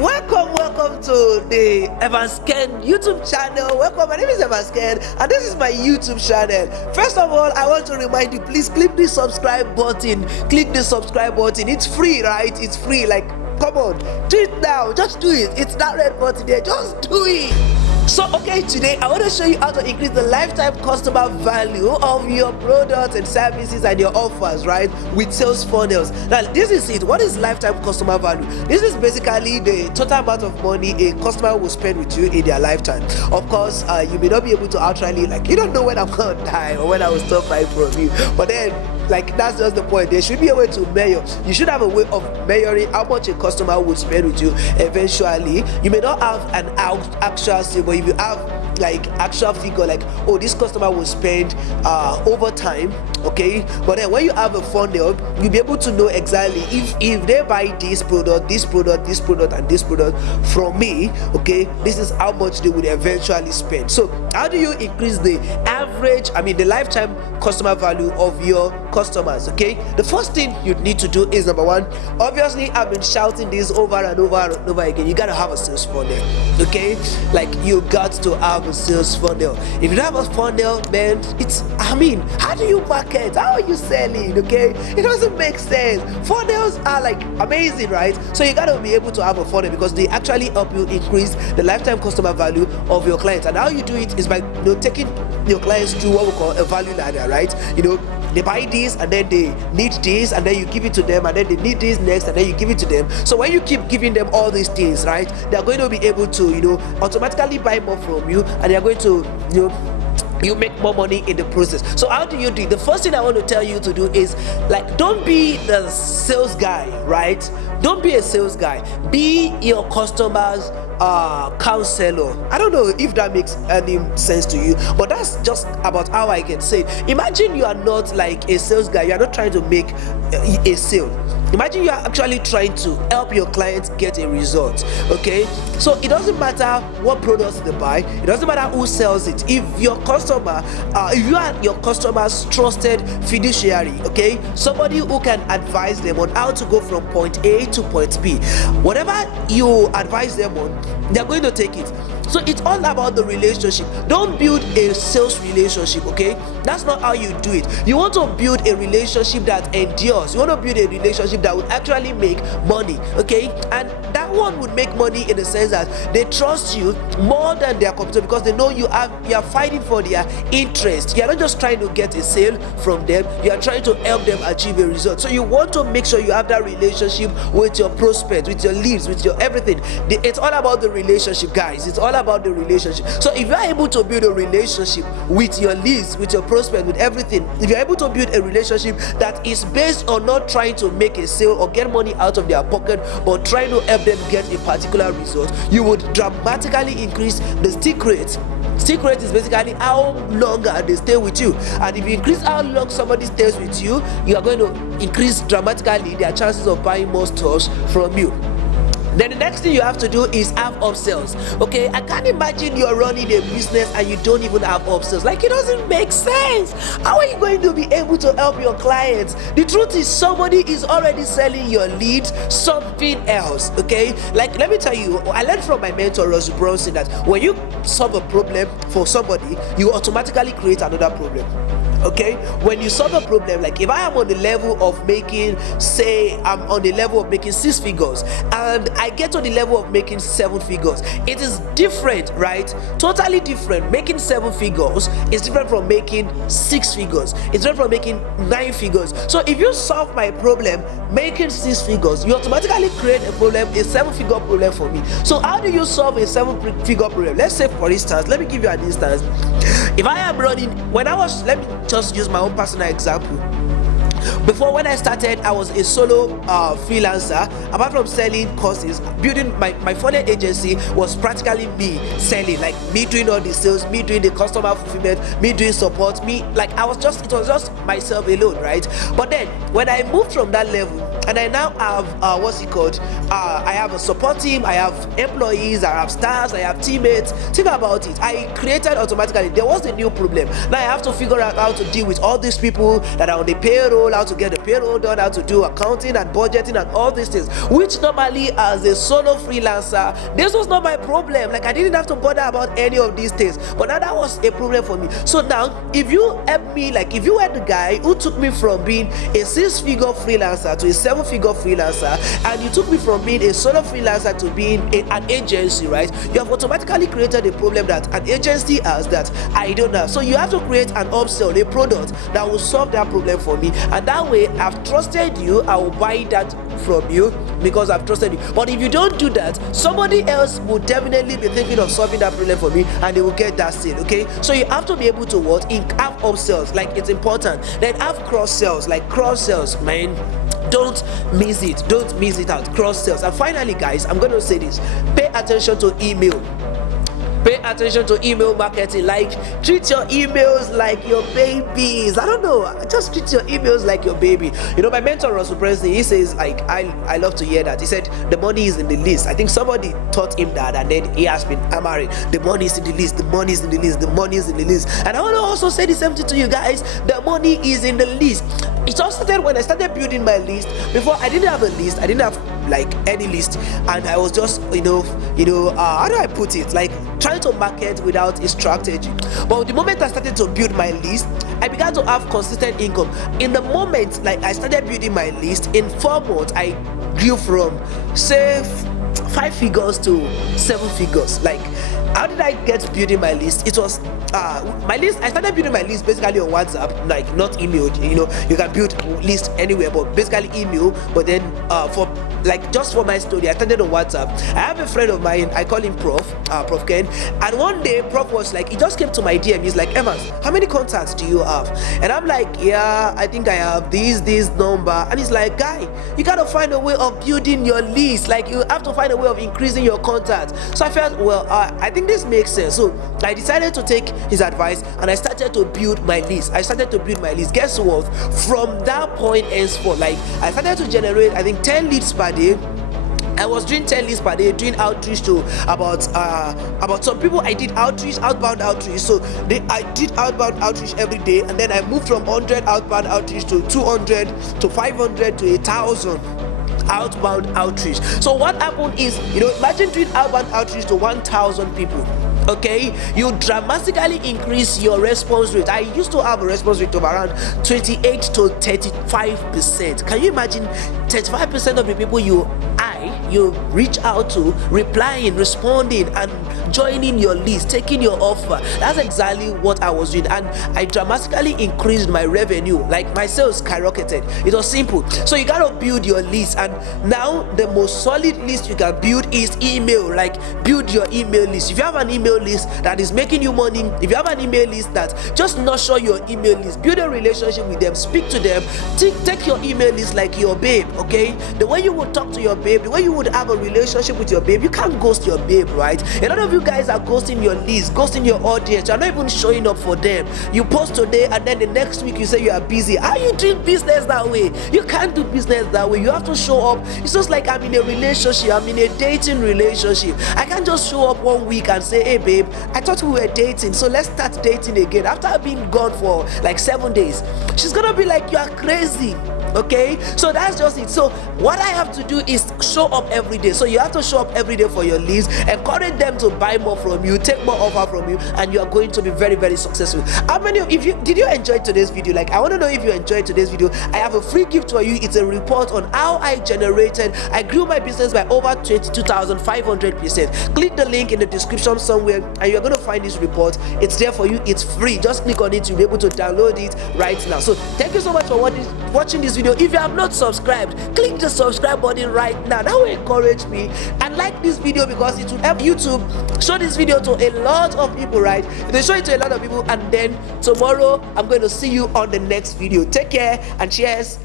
Welcome to the Evans Ken YouTube channel. Welcome, my name is Evans Ken and this is my YouTube channel. First of all, I want to remind you, please click the subscribe button. Click the subscribe button. It's free, right? It's free. Like, come on, do it now. Just do it. It's that red button there. Just do it. So okay, today I want to show you how to increase the lifetime customer value of your products and services and your offers, right, with sales funnels. Now this is it. What is lifetime customer value? This is basically the total amount of money a customer will spend with you in their lifetime. Of course, you may not be able to outrightly, like, you don't know when I'm gonna die or when I will stop buying from you, but then, like, that's just the point. There should be a way to measure. You should have a way of measuring how much a customer would spend with you eventually. You may not have an actual sale, but if you have like actual figure, like, oh, this customer will spend over time, okay, but then when you have a funnel, you'll be able to know exactly if they buy this product and this product from me, okay, this is how much they would eventually spend. So how do you increase the average, the lifetime customer value of your customers? Okay, the first thing you need to do is, number one, obviously I've been shouting this over and over again, you gotta have a sales funnel. Okay, like, you got to have a sales funnel. If you don't have a funnel, man, it's, how do you market? How are you selling? Okay, it doesn't make sense. Funnels are like amazing, right? So you gotta be able to have a funnel because they actually help you increase the lifetime customer value of your clients. And how you do it is by taking your clients through what we call a value ladder, right? They buy this and then they need this and then you give it to them, and then they need this next and then you give it to them. So when you keep giving them all these things, right, they're going to be able to automatically buy more from you, and they're going to you make more money in the process. So how do you do it? The first thing I want to tell you to do is, like, don't be the sales guy, right? Don't be a sales guy. Be your customer's counselor. I don't know if that makes any sense to you, but that's just about how I can say it. Imagine you are not like a sales guy. You are not trying to make a sale. Imagine you are actually trying to help your clients get a result. Okay, so it doesn't matter what products they buy, it doesn't matter who sells it. If your customer, if you are your customer's trusted fiduciary, okay, somebody who can advise them on how to go from point A to point B, whatever you advise them on, they're going to take it. So it's all about the relationship. Don't build a sales relationship, okay? That's not how you do it. You want to build a relationship that endures. You want to build a relationship that would actually make money, okay? And that one would make money in the sense that they trust you more than their competitor because they know you are fighting for their interest. You are not just trying to get a sale from them. You are trying to help them achieve a result. So you want to make sure you have that relationship with your prospects, with your leads, with your everything. It's all about the relationship, guys. It's all about the relationship. So if you are able to build a relationship with your leads, with your prospect, with everything, if you're able to build a relationship that is based on not trying to make a sale or get money out of their pocket, but trying to help them get a particular result, you would dramatically increase the stick rate. Stick rate is basically how long they stay with you, and if you increase how long somebody stays with you, you are going to increase dramatically their chances of buying more stuff from you. Then the next thing you have to do is have upsells. Okay, I can't imagine you're running a business and you don't even have upsells. Like, it doesn't make sense. How are you going to be able to help your clients? The truth is, somebody is already selling your leads something else. Okay, like, let me tell you, I learned from my mentor Russell Brunson that when you solve a problem for somebody, you automatically create another problem. Okay, when you solve a problem, like if I am on the level of making, say I'm on the level of making 6 figures and I get on the level of making 7 figures, it is different, right? Totally different. Making 7 figures is different from making 6 figures. It's different from making 9 figures. So if you solve my problem making 6 figures, you automatically create a problem, a 7-figure problem for me. So how do you solve a 7-figure problem? Let's say, for instance, let me give you an instance. If I am running, let me just use my own personal example. Before, when I started, I was a solo freelancer. Apart from selling courses, building my funnel agency was practically me selling, like me doing all the sales, me doing the customer fulfillment, me doing support, it was just myself alone, right? But then when I moved from that level, and I now have what's it called? I have a support team, I have employees, I have staffs, I have teammates. Think about it. I created automatically. There was a new problem. Now I have to figure out how to deal with all these people that are on the payroll, how to get the payroll done, how to do accounting and budgeting and all these things, which normally as a solo freelancer, this was not my problem. Like I didn't have to bother about any of these things, but now that was a problem for me. So now if you help me, like if you were the guy who took me from being a 6-figure freelancer to a 7-figure freelancer, and you took me from being a solo freelancer to being an agency, right? You have automatically created a problem that an agency has that I don't have. So you have to create an upsell, a product that will solve that problem for me, and that way I've trusted you. I will buy that from you because I've trusted you. But if you don't do that, somebody else will definitely be thinking of solving that problem for me, and they will get that sale. Okay, so you have to be able to have upsells, like it's important. Then have cross sells, like cross sells, man. Don't miss it. Don't miss it out. Cross sells. And finally, guys, I'm going to say this: pay attention to email. Pay attention to email marketing. Like, treat your emails like your babies. I don't know, just treat your emails like your baby. You know, my mentor Russell Presley, he says, like, I love to hear that. He said the money is in the list. I think somebody taught him that, and then he has been hammering, the money is in the list, the money is in the list, the money is in the list. And I want to also say the same thing to you guys: the money is in the list. It all started when I started building my list. Before, I didn't have a list. I didn't have like any list, and I was just how do I put it, like trying to market without a strategy. But the moment I started to build my list, I began to have consistent income. In the moment like I started building my list, in 4 months I grew from say 5 figures to 7 figures. Like, how did I get building my list? It was my list. I started building my list basically on WhatsApp, like not email. You know, you can build list anywhere, but basically email. But then for like just for my story, I started on WhatsApp. I have a friend of mine, I call him Prof Ken, and one day Prof was like, he just came to my DM. He's like, Evans, how many contacts do you have? And I'm like, yeah, I think I have this number. And he's like, guy, you gotta find a way of building your list. Like, you have to find a way of increasing your contacts. So I felt, well, I think this makes sense. So I decided to take his advice, and I started to build my list. Guess what? From that point henceforth, like, I started to generate, I think, 10 leads per day. I was doing 10 leads per day, doing outreach to about some people. I did outbound outreach. So I did outbound outreach every day, and then I moved from 100 outbound outreach to 200 to 500 to 1,000 outbound outreach. So what happened is, imagine doing outbound outreach to 1,000 people. Okay, you dramatically increase your response rate. I used to have a response rate of around 28 to 35%. Can you imagine 35% of the people you reach out to, replying, responding, and joining your list, taking your offer? That's exactly what I was doing, and I dramatically increased my revenue. Like, my sales skyrocketed. It was simple. So you gotta build your list, and now the most solid list you can build is email. Like, build your email list. If you have an email list that is making you money, if you have an email list that just nurture your email list, build a relationship with them, speak to them, take your email list like your babe. Okay, the way you would talk to your babe, the way you would have a relationship with your babe. You can't ghost your babe, right? A lot of you guys are ghosting your list, ghosting your audience. You're not even showing up for them. You post today, and then the next week you say you are busy. How are you doing business that way? You can't do business that way. You have to show up. It's just like I'm in a relationship. I'm in a dating relationship. I can't just show up one week and say, hey babe, I thought we were dating, so let's start dating again after I've been gone for like 7 days. She's gonna be like, you are crazy. Okay, so that's just it. So what I have to do is show up every day. So you have to show up every day for your leads, encourage them to buy more from you, take more offer from you, and you are going to be very, very successful. How many did you enjoy today's video? Like, I want to know if you enjoyed today's video. I have a free gift for you. It's a report on how I grew my business by over 22,500%. Click the link in the description somewhere, and you're going to find this report. It's there for you. It's free. Just click on it. You'll be able to download it right now. So thank you so much for watching this video. If you have not subscribed, click the subscribe button right now. That will encourage me, and like this video because it will help YouTube show this video to a lot of people, right? They show it to a lot of people, and then tomorrow I'm going to see you on the next video. Take care and cheers.